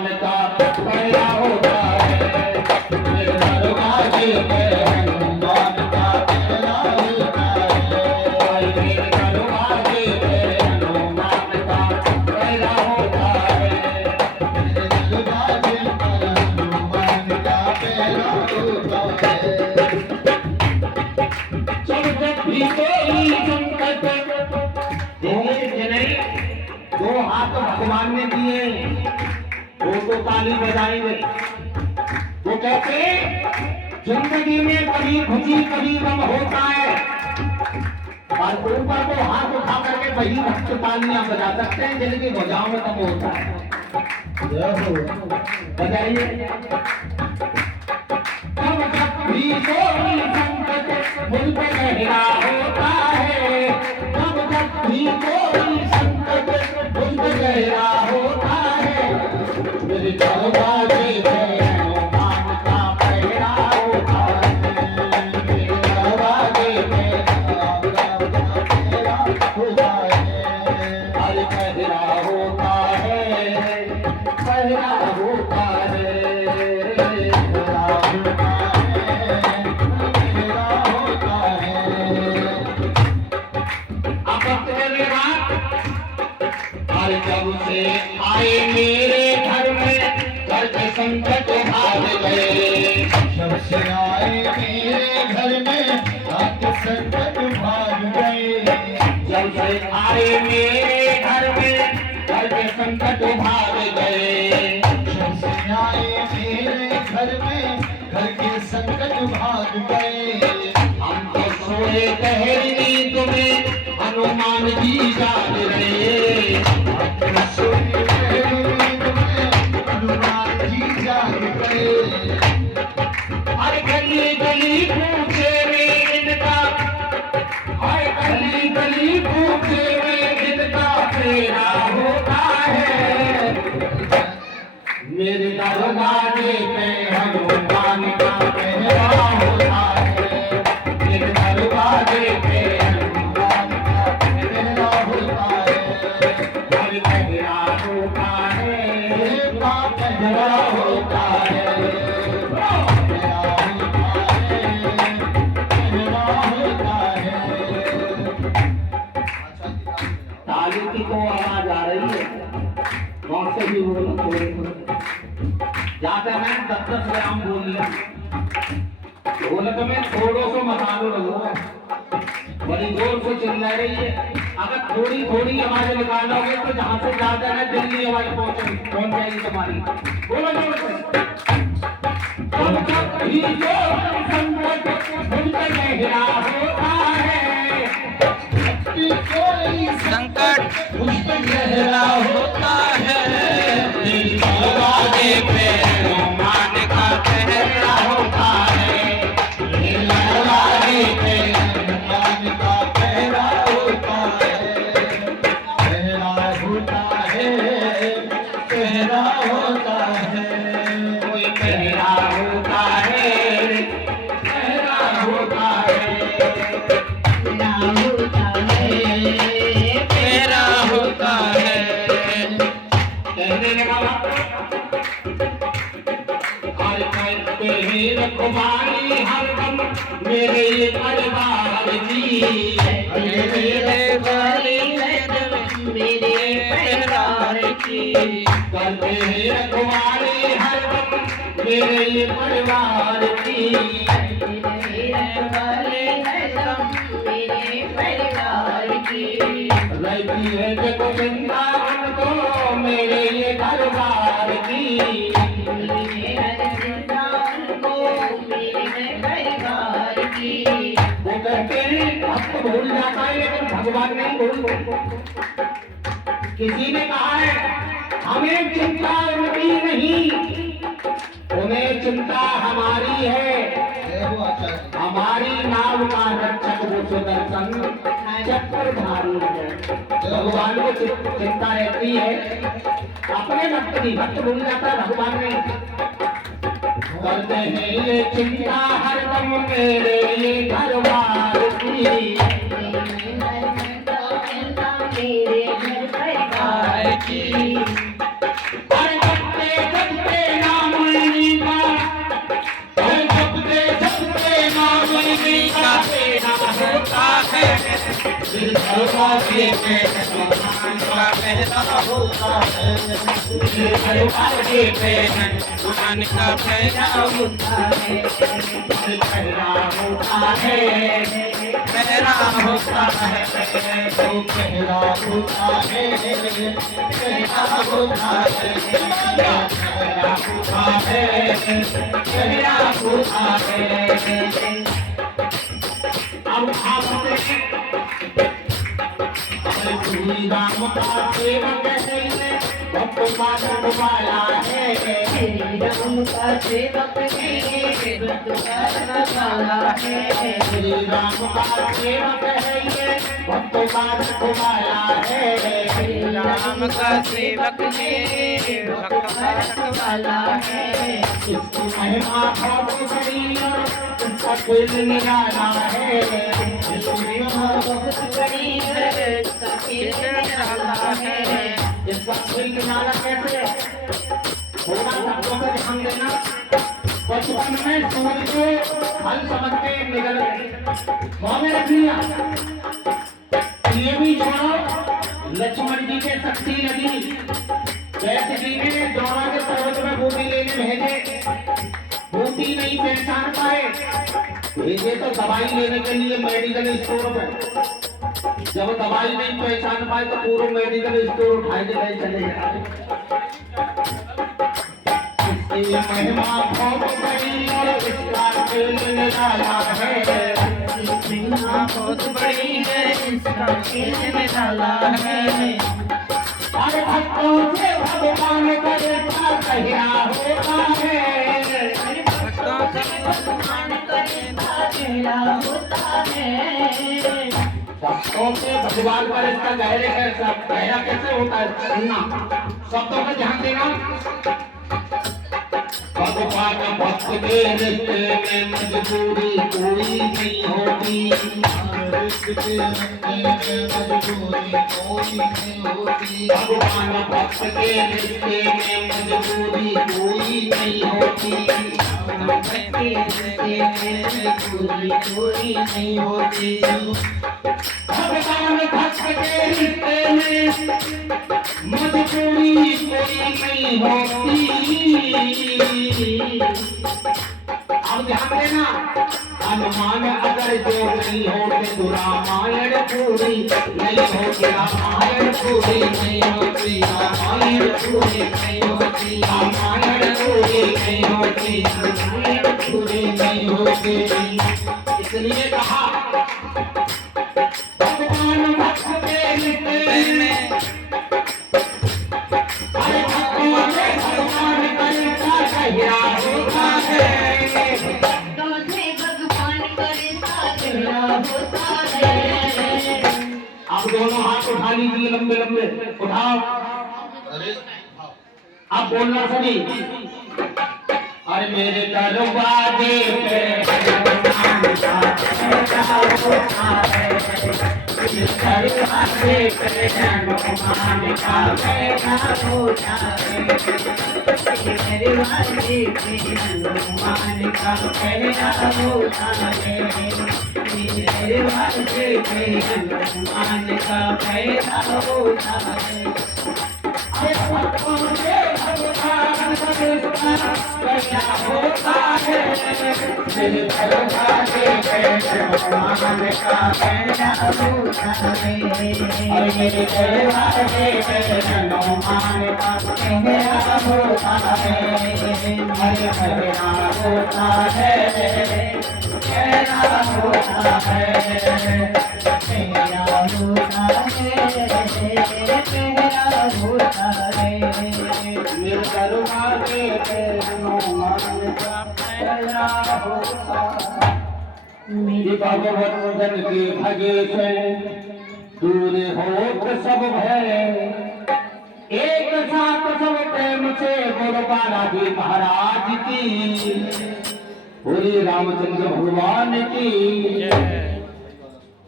हनुमान का पहरा होता है, मेरे दरवाजे पे हनुमान का पहरा होता है, मेरे दरवाजे पे हनुमान का पहरा होता है, मेरे दरवाजे पर हनुमान का पहरा होता है। जब भी कोई संकट दो हाथ भगवान ने दिए, वो तो ताली बजाएंगे। वो कहते जिंदगी में कभी खुशी कभी गम होता है, और ऊपर को हाथ उठा करके वही भक्त तालियां बजा सकते हैं जिनकी भुजाओं में दम होता है। बजाइए। जब भी कोई संकट मुझ पे गहरा होता है, जब भी कोई संकट मुझ पे गहरा होता है, मेरे दरवाजे पे हनुमान का पहरा होता है, मेरे दरवाजे पे हनुमान का पहरा होता है, अरे पहरा होता है, पहरा होता है, पहरा होता है। अब जब से आए मेरे घर में घर के संकट भाग गए, जब से आए मेरे घर में घर के संकट भाग गए, जब से आए मेरे घर में घर के संकट भाग गए, जब से आए मेरे घर में घर के संकट भाग गए। हम तो सोए गहरी नींद में हनुमान जी जाग रहे, हनुमान जी जाग गए। अरे गली गली पूछे में इनका, अरे गली गली पूछे में इनका फेरा होता है, मेरे दरवाजे पे हनुमान का पहरा होता है, मेरे दरवाजे पे हनुमान का पहरा होता है, पहरा होता है, पहरा होता है, पहरा होता है। ताली की तो आवाज आ रही है, कौन से भी बोलो थोड़े थोड़े ज्यादा मैं 10-10 ग्राम बोल लिया, ढोलक में थोड़ो सो मसालो लगो, बड़ी जोर से चिल्ला रही है। अगर थोड़ी थोड़ी आवाज निकालोगे तो जहां से ज्यादा है दिल्ली आवाज पहुंच जाएगी तुम्हारी। बोलो जोर से। संकट मुझ पे गहरा होता है, दरवाजे पे हनुमान का पहरा होता है, दरवाजे पे हनुमान का पहरा होता है, पहरा होता है, पहरा होता है, कोई पहरा होता है, पहरा होता है, पहरा होता है, मेरा होता है। कहने लगा रखवाली हरदम मेरे परिवार की, मेरे परिवार की, करते हैं रखवाली हरदम मेरे परिवार की, रहती है जब वृंदावन तो मेरे ये दरबार की, वो कहते हैं भक्त भूल जाता है लेकिन भगवान नहीं भूलते। किसी ने कहा है हमें चिंता उनकी नहीं, उन्हें चिंता हमारी है, हमारी नाव का रक्षक वो सुदर्शन चक्रधारी है। भगवान को चिंता रहती है, अपने भक्त की, भक्त भूल जाता है भगवान नहीं। करते हैं ये चिंता हरदम मेरे ये घरवार की, मेरे घर परिवार की, हर भक्त दरबार के हनुमान का पहरा होता है मेरे दरबार के हनुमान का पहरा होता है पहरा होता है पहरा होता है तो पहरा होता है पहरा होता है पहरा होता है पहरा होता है अब आप श्री राम का सेवक है भक्त मानव वाला है श्री राम का सेवक है भक्त मानव वाला है श्री राम का सेवक है ये भक्त मानव वाला है श्री राम का सेवक है भक्त मानव वाला है इसकी महिमा बहुत बड़ी और इसका खेल निराला है इसकी महिमा बहुत बड़ी है इसका खेल निराला है इसका खेल निराला कैसे है थोड़ा सा आपको ध्यान देना बचपन में सूर्य को हल समझ के निकल गए माने रख लिया ये भी छोड़ो लक्ष्मण जी के शक्ति लगी जैसे जी ने द्रोणा के पर्वत में बूटी लेने भेजे बूटी नहीं पहचान पाए भेजे तो दवाई लेने के लिए मेडिकल स्टोर पे जब दवाई नहीं पहचान पाए तो पूरा मेडिकल स्टोर उठाए के नहीं चले जाए इसकी महिमा बहुत बड़ी और इसका खेल निराला है महिमा बहुत बड़ी है इसका खेल निराला है और भक्तों से भगवान का रिश्ता गहरा होता है भक्तों से भगवान का रिश्ता गहरा होता है भक्तों से भगवान का रिश्ता गहरा कैसे होता है सुनना शब्दों पर ध्यान देना भगवान भक्त के रिश्ते में मजबूरी कोई नहीं होती रिश्ते में मजबूरी कोई नहीं होती भगवान भक्त के रिश्ते में मजबूरी कोई नहीं होती कोई नहीं होती भगवान भक्त के रिश्ते में मजबूरी कोई नहीं होती अब ध्यान देना हनुमान अगर जो नहीं होते तो रामायण पूरी नहीं होती रामायण पूरी नहीं होती रामायण पूरी नहीं होती रामायण पूरी नहीं होती रामायण पूरी नहीं होती इसलिए कहा भगवान भक्त के रिश्ते में अरे भगवान का रिश्ता गहरा होता है भगवान का रिश्ता गहरा होता है आप दोनों हाथ उठा लीजिए लंबे लंबे उठाओ आप बोलना सभी अरे मेरे दरवाजे पे हनुमान का पहरा होता है मेरे दरवाजे पे हनुमान का पहरा होता है मेरे दरवाजे पे हनुमान का पहरा होता है मेरे दरवाजे पे हनुमान का पहरा होता है भगवान से भगवान का रिश्ता गहरा होता है मेरे दरवाजे पे हनुमान का पहरा होता है और मेरे दरवाजे पे हनुमान का पहरा होता है हरे पहरा होता है पहरा होता है पहरा होता है पहरा होता है मेरे दरवाजे पे हनुमान का पहरा होता है ये भगवत जन के भगे से दूर होत सब भय एक साथ सब प्रेम से बोलो बालाजी महाराज की बोले रामचंद्र भगवान की